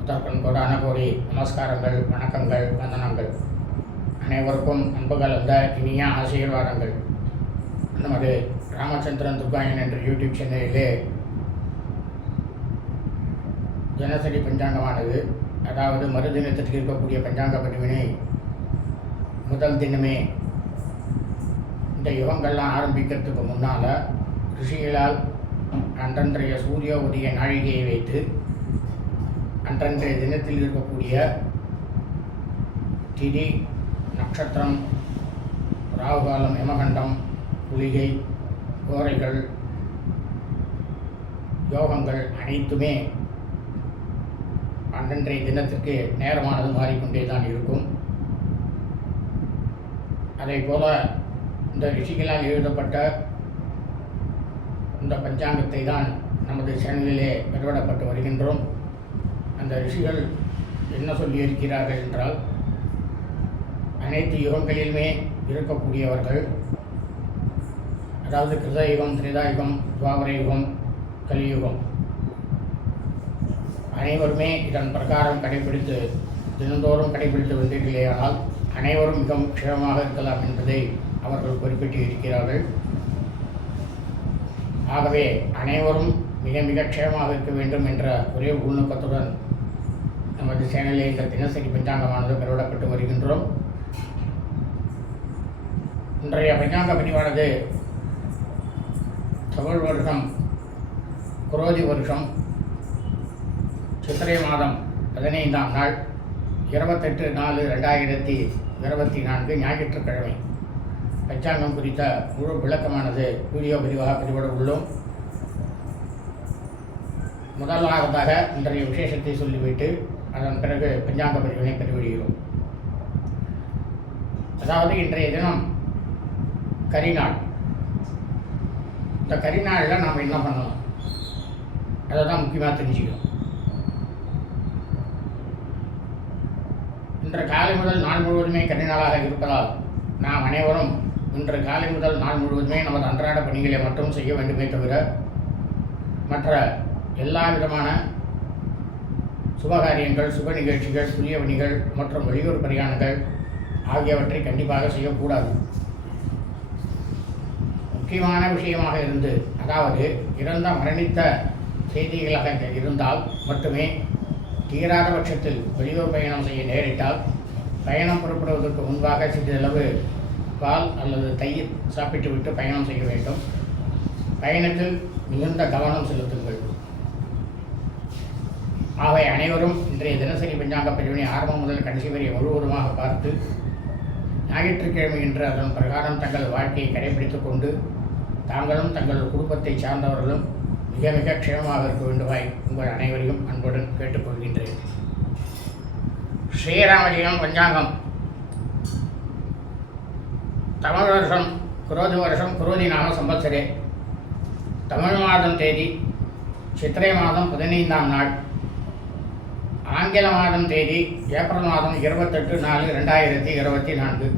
முதற்கண் கோடான கோடி நமஸ்காரங்கள் வணக்கங்கள் வந்தனங்கள். அனைவருக்கும் அன்பு கலந்த இனிய ஆசீர்வாதங்கள். நமது ராமச்சந்திரன் துர்காயன் என்ற யூடியூப் சேனலிலே தினசரி பஞ்சாங்கமானது அதாவது மறுதினத்திற்கு இருக்கக்கூடிய பஞ்சாங்க பதிவினை முதல் தினமே இந்த யுகங்கள்லாம் ஆரம்பிக்கிறதுக்கு முன்னால் ரிஷிகளால் அன்றன்றைய சூரிய உதய நாழிகையை வைத்து அன்றன்றைய தினத்தில் இருக்கக்கூடிய திதி நட்சத்திரம் ராகுகாலம் யமகண்டம் குளிகை கோரைகள் யோகங்கள் அனைத்துமே அன்றன்றைய தினத்திற்கு நேரமானது மாறிக்கொண்டே தான் இருக்கும். அதே போல இந்த ரிஷிகளால் எழுதப்பட்ட இந்த பஞ்சாங்கத்தை தான் நமது சேனலிலே வெளியிடப்பட்டு வருகின்றோம். அந்த ரிஷிகள் என்ன சொல்லியிருக்கிறார்கள் என்றால் அனைத்து யுகங்களிலுமே இருக்கக்கூடியவர்கள் அதாவது கிருதயுகம் திரிதாயுகம் துவாபர யுகம் கலியுகம் அனைவருமே இதன் பிரகாரம் கடைபிடித்து தினந்தோறும் கடைபிடித்து வந்தீர்களேயானால் அனைவரும் மிகவும் க்ஷேமமாக இருக்கலாம் என்பதை அவர்கள் குறிப்பிட்டு இருக்கிறார்கள் ஆகவே அனைவரும் மிக மிக க்ஷேமமாக இருக்க வேண்டும் என்ற ஒரே உள்நோக்கத்துடன் நமது சேனலில் இந்த தினசரி பஞ்சாங்கமானது பெறவிடப்பட்டு வருகின்றோம். இன்றைய பஞ்சாங்க பதிவானது தமிழ் வருஷம் குரோதி வருஷம் சித்திரை மாதம் பதினைந்தாம் நாள் இருபத்தெட்டு நாலு ரெண்டாயிரத்தி இருபத்தி நான்கு ஞாயிற்றுக்கிழமை. பஞ்சாங்கம் குறித்த முழு விளக்கமானது வீடியோ பதிவாக பதிவிட உள்ளோம். முதலாவதாக இன்றைய விசேஷத்தை சொல்லிவிட்டு அதன் பிறகு பஞ்சாங்க பதிவினை பதிவிடுகிறோம் அதாவது இன்றைய தினம் கரிநாள். இந்த கரிநாளில் நாம் என்ன பண்ணலாம்? அதை தான் முக்கியமாக தெரிஞ்சுக்கிறோம் இன்று காலை முதல் நாள் முழுவதுமே கரிநாளாக இருப்பதால் நாம் அனைவரும் இன்று காலை முதல் நாள் முழுவதுமே நமது அன்றாட பணிகளை மட்டும் செய்ய வேண்டுமே தவிர மற்ற எல்லா விதமான சுபகாரியங்கள் சுப நிகழ்ச்சிகள் புதிய பணிகள் மற்றும் வெளியூர் பிரயாணங்கள் ஆகியவற்றை கண்டிப்பாக செய்யக்கூடாது. முக்கியமான விஷயமாக இருந்து அதாவது இறந்த மரணித்த செய்திகளாக இருந்தால் மட்டுமே தீராத பட்சத்தில் வெளியூர் பயணம் செய்ய நேரிட்டால் பயணம் புறப்படுவதற்கு முன்பாக சிறிதளவு பால் அல்லது தயிர் சாப்பிட்டுவிட்டு பயணம் செய்ய வேண்டும். பயணத்தில் மிகுந்த கவனம் செலுத்துங்கள். ஆகவே அனைவரும் இன்றைய தினசரி பஞ்சாங்க பிரிவினை ஆரம்பம் முதல் கடைசி வரை முழுவதுமாக பார்த்து ஞாயிற்றுக்கிழமை என்று அதன் பிரகாரம் தங்கள் வாழ்க்கையை கடைபிடித்துக் கொண்டு தாங்களும் தங்கள் குடும்பத்தை சார்ந்தவர்களும் மிக மிக க்ஷேமமாக இருக்க வேண்டுமாய் உங்கள் அனைவரையும் அன்புடன் கேட்டுக்கொள்கின்றேன் ஸ்ரீராமஜெயம் பஞ்சாங்கம். தமிழ் வருஷம் குரோதி வருஷம் குரோதி நாம சம்பத்சரே. தமிழ் மாதம் தேதி சித்திரை மாதம் பதினைந்தாம் நாள். ஆங்கில மாதம் தேதி ஏப்ரல் மாதம் இருபத்தெட்டு நாலு ரெண்டாயிரத்தி இருபத்தி நான்கு.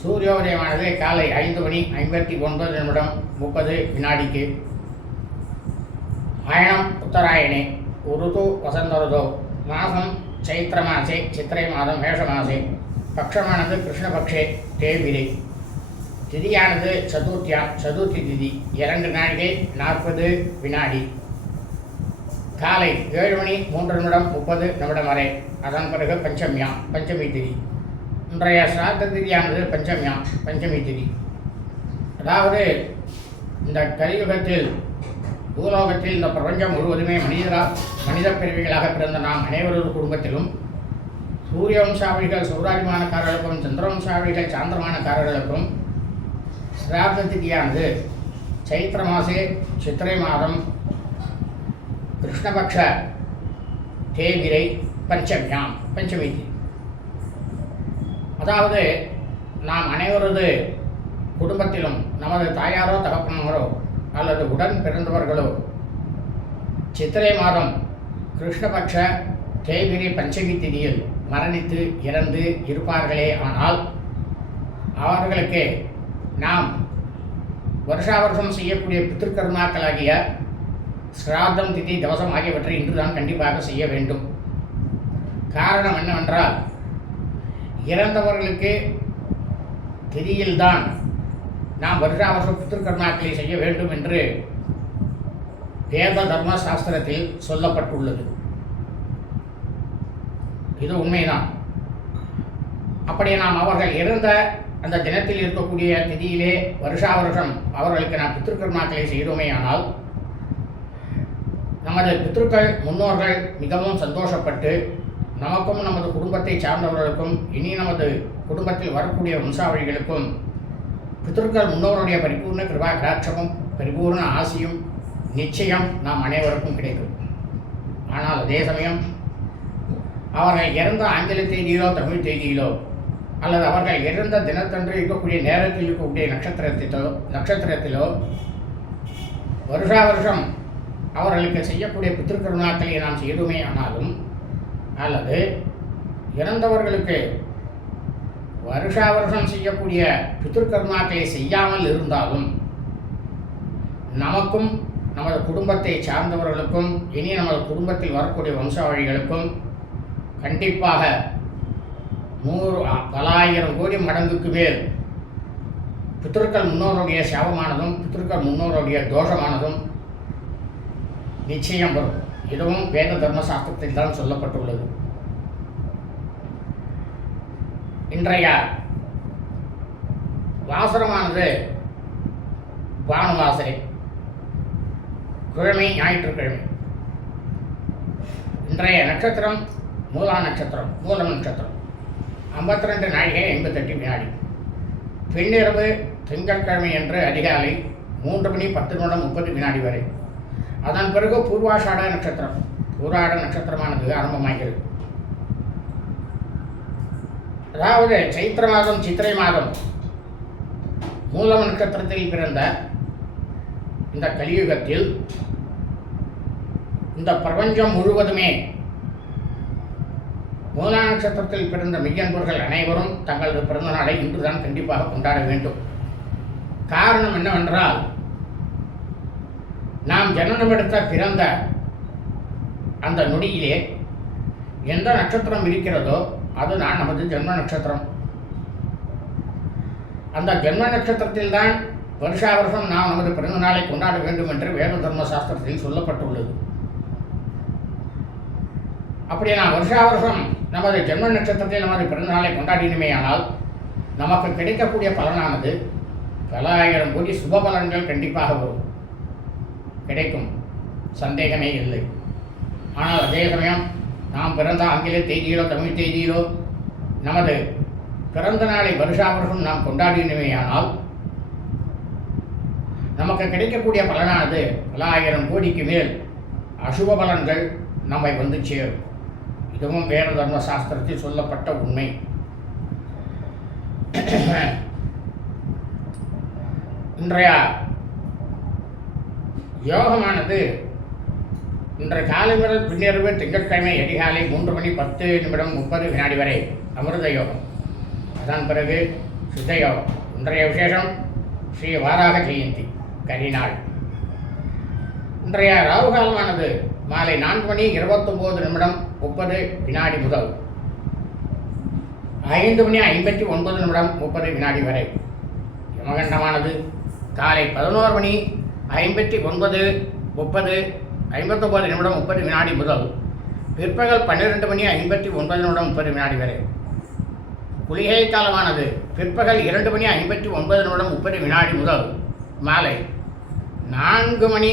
சூரியோதயமானது காலை ஐந்து மணி ஐம்பத்தி ஒன்பது நிமிடம் முப்பது வினாடிக்கு. அயனம் உத்தராயணே உருது வசந்த ருதோ மாதம் சைத்திர மாசே சித்திரை மாதம் மேஷ மாசே. பக்ஷமானது கிருஷ்ணபக்ஷே தேவிரை திதியானது சதுர்த்தியா சதுர்த்தி திதி இரண்டு நாழிகை நாற்பது வினாடி. காலை ஏழு மணி மூன்று நிமிடம் முப்பது நிமிடம் வரை. அதன் பிறகு பஞ்சமியா பஞ்சமி திதி. இன்றைய சிராத்த திதியானது பஞ்சமியா பஞ்சமி திதி. அதாவது இந்த கலியுகத்தில் பூலோகத்தில் இந்த பிரபஞ்சம் முழுவதுமே மனிதரா மனித பிறவிகளாக பிறந்த நாம் அனைவரது குடும்பத்திலும் சூரிய வம்சாவளிகள் சௌராஜ்மானக்காரர்களுக்கும் சந்திர சாந்திரமானக்காரர்களுக்கும் சிராத்த திதியானது சைத்திர மாசே சித்திரை மாதம் கிருஷ்ணபக்ஷ தேவிரை பஞ்சமியாம் பஞ்சமி அதாவது நாம் அனைவரது குடும்பத்திலும் நமது தாயாரோ தகப்பனவரோ அல்லது உடன் பிறந்தவர்களோ சித்திரை மாதம் கிருஷ்ணபக்ஷ தேய்பிரி பஞ்சமி திதியில் மரணித்து இறந்து இருப்பார்களே ஆனால் அவர்களுக்கு நாம் வருஷா வருஷம் செய்யக்கூடிய பித்திருக்கர்மாக்களாகிய சிராதம் திதி தவசம் ஆகியவற்றை இன்றுதான் கண்டிப்பாக செய்ய வேண்டும். காரணம் என்னவென்றால் இறந்தவர்களுக்கு திதியில்தான் நாம் வருஷா வருஷம் பித்திருக்கர்மாக்களை செய்ய வேண்டும் என்று வேத தர்ம சாஸ்திரத்தில் சொல்லப்பட்டுள்ளது. இது உண்மைதான். அப்படி நாம் அவர்கள் இறந்த அந்த தினத்தில் இருக்கக்கூடிய திதியிலே வருஷா வருஷம் அவர்களுக்கு நாம் பித்திருக்கர்மாக்களை செய்தோமே ஆனால் நமது பித்ருக்கள் முன்னோர்கள் மிகவும் சந்தோஷப்பட்டு நமக்கும் நமது குடும்பத்தை சார்ந்தவர்களுக்கும் இனி நமது குடும்பத்தில் வரக்கூடிய வம்சாவளிகளுக்கும் பித்ருக்கள் முன்னோருடைய பரிபூர்ண கிருபா கடாட்சமும் பரிபூர்ண ஆசியும் நிச்சயம் நாம் அனைவருக்கும் கிடைக்கும். ஆனால் அதே சமயம் அவர்கள் இறந்த ஆங்கில தேதியிலோ தமிழ் தேதியிலோ அல்லது அவர்கள் இறந்த தினத்தன்று இருக்கக்கூடிய நேரத்தில் இருக்கக்கூடிய நட்சத்திரத்திலோ நட்சத்திரத்திலோ வருஷா வருஷம் அவர்களுக்கு செய்யக்கூடிய பித்திருக்கருணாக்களை நாம் செய்துமே ஆனாலும் அல்லது இறந்தவர்களுக்கு வருஷா வருஷம் செய்யக்கூடிய பித்திருக்கருணாக்களை செய்யாமல் இருந்தாலும் நமக்கும் நமது குடும்பத்தை சார்ந்தவர்களுக்கும் இனி நமது குடும்பத்தில் வரக்கூடிய வம்சாவழிகளுக்கும் கண்டிப்பாக நூறு பலாயிரம் கோடி மடங்குக்கு மேல் பித்திருக்கள் முன்னோருடைய சாபமானதும் பித்திருக்கள் முன்னோருடைய தோஷமானதும் நிச்சயம் வரும். இதுவும் வேத தர்மசாஸ்திரத்தில் தான் சொல்லப்பட்டுள்ளது. இன்றைய வாசனமானது பானுவாசரை கிழமை ஞாயிற்றுக்கிழமை. இன்றைய நட்சத்திரம் மூலா நட்சத்திரம் மூலம் நட்சத்திரம். ஐம்பத்தி ரெண்டு நாழிகை எண்பத்தெட்டு வினாடி. பின்னிரவு திங்கட்கிழமை என்று அதிகாலை மூன்று மணி பத்து நிமிடம் முப்பது வினாடி வரை. அதன் பிறகு பூர்வாஷாட நட்சத்திரம். பூராட நட்சத்திரமானது ஆரம்பமாகிறது. அதாவது சைத்திர மாதம் சித்திரை மாதம். மூலம் நட்சத்திரத்தில் பிறந்த இந்த கலியுகத்தில் இந்த பிரபஞ்சம் முழுவதுமே மூலா நட்சத்திரத்தில் பிறந்த மெய்யன்பர்கள் அனைவரும் தங்களது பிறந்த நாளை இன்றுதான் கண்டிப்பாக கொண்டாட வேண்டும். காரணம் என்னவென்றால் நாம் ஜனனமெடுத்த பிறந்த அந்த நொடியிலே எந்த நட்சத்திரம் இருக்கிறதோ அதுதான் நமது ஜென்ம நட்சத்திரம். அந்த ஜென்ம நட்சத்திரத்தில் தான் வருஷா வருஷம் நாம் நமது பிறந்த நாளை கொண்டாட வேண்டும் என்று வேத தர்ம சாஸ்திரத்தில் சொல்லப்பட்டுள்ளது. அப்படி நாம் வருஷா வருஷம் நமது ஜென்ம நட்சத்திரத்தில் நமது பிறந்த நாளை கொண்டாடினுமே ஆனால் நமக்கு கிடைக்கக்கூடிய பலனானது பல ஆயிரம் கோடி சுப பலன்கள் கண்டிப்பாக வரும். கிடைக்கும். சந்தேகமே இல்லை. ஆனால் அதே சமயம் நாம் பிறந்த ஆங்கில தேதியிலோ தமிழ் தேதியிலோ நமது பிறந்த நாளை வருஷா வருஷம் நாம் கொண்டாடினமேயானால் நமக்கு கிடைக்கக்கூடிய பலனானது பல ஆயிரம் கோடிக்கு மேல் அசுப பலன்கள் நம்மை வந்து சேரும். இதுவும் வேறு தர்ம சாஸ்திரத்தில் சொல்லப்பட்ட உண்மை. இன்றைய யோகமானது. இன்றைய காலை முதல் பின்னிரவு திங்கட்கிழமை அதிகாலை மூன்று மணி பத்து நிமிடம் முப்பது வினாடி வரை அமிர்த யோகம். அதன் பிறகு சித்த யோகம். இன்றைய விசேஷம் ஸ்ரீ வாராக ஜெயந்தி கரிநாள் இன்றைய ராகுகாலமானது மாலை நான்கு மணி இருபத்தொம்போது நிமிடம் முப்பது வினாடி முதல் ஐந்து மணி ஐம்பத்தி ஒன்பது நிமிடம் முப்பது வினாடி வரை. யமகண்டமானது. காலை பதினோரு மணி ஐம்பத்தி ஒன்பது முப்பது ஐம்பத்தொம்பது நிமிடம் முப்பது வினாடி முதல். பிற்பகல் பன்னிரெண்டு மணி ஐம்பத்தி ஒன்பது நிமிடம் முப்பது வினாடி வரை. குளிகை காலமானது பிற்பகல் இரண்டு மணி ஐம்பத்தி ஒன்பது நிமிடம் முப்பது வினாடி முதல். மாலை நான்கு மணி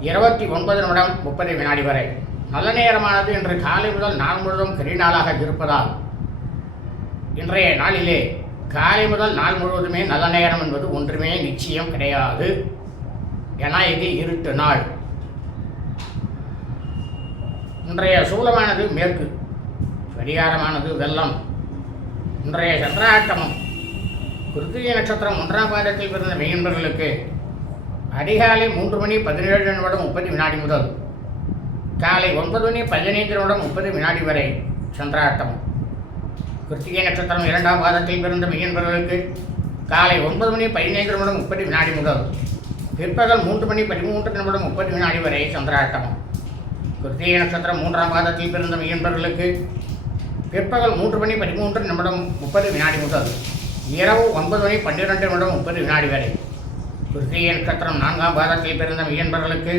இருபத்தி ஒன்பது நிமிடம் முப்பது வினாடி வரை. நல்ல நேரமானது இன்று காலை முதல் நாள் முழுவதும் கரிநாளாக இருப்பதால் இன்றைய நாளிலே காலை முதல் நாள் முழுவதுமே நல்ல நேரம் என்பது ஒன்றுமே நிச்சயம் கிடையாது. விநாயகி இது இருட்டு நாள். இன்றைய சூலமானது மேற்கு பரிகாரமானது வெள்ளம். இன்றைய சந்திராட்டமம் கிருத்திகை நட்சத்திரம் ஒன்றாம் பாதத்தில் பிறந்த மெய்யன்பர்களுக்கு அதிகாலை மூன்று மணி பதினேழு நிமிடம் முப்பது வினாடி முதல் காலை ஒன்பது மணி பதினைந்து நிமிடம் முப்பது வினாடி வரை சந்திராட்டமம் கிருத்திகை நட்சத்திரம் இரண்டாம் பாதத்தில் பிறந்த மெய்யன்பர்களுக்கு காலை ஒன்பது மணி பதினைந்து நிமிடம் முப்பது வினாடி முதல் பிற்பகல் மூன்று மணி பதிமூன்று நிமிடம் முப்பது வினாடி வரை சந்திராட்டமம் கிருத்திகை நட்சத்திரம் மூன்றாம் பாதத்தில் பிறந்த இயன்பர்களுக்கு பிற்பகல் மூன்று மணி பதிமூன்று நிமிடம் முப்பது வினாடி முதல் இரவு ஒன்பது மணி பன்னிரெண்டு நிமிடம் முப்பது வினாடி வரை. கிருத்திகை நட்சத்திரம் நான்காம் பாதத்தில் பிறந்த இயன்பர்களுக்கு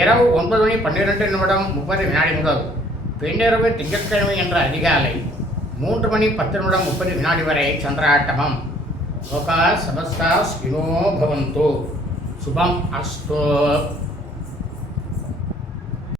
இரவு ஒன்பது மணி பன்னிரெண்டு நிமிடம் முப்பது வினாடி முதல் பின்னிரவு திங்கட்கிழமை என்ற அதிகாலை மூன்று மணி பத்து நிமிடம் முப்பது வினாடி வரை சந்திராட்டமம் லோகா சமஸ்தா ஸ்கினோ பவந்தோ. subang Astro.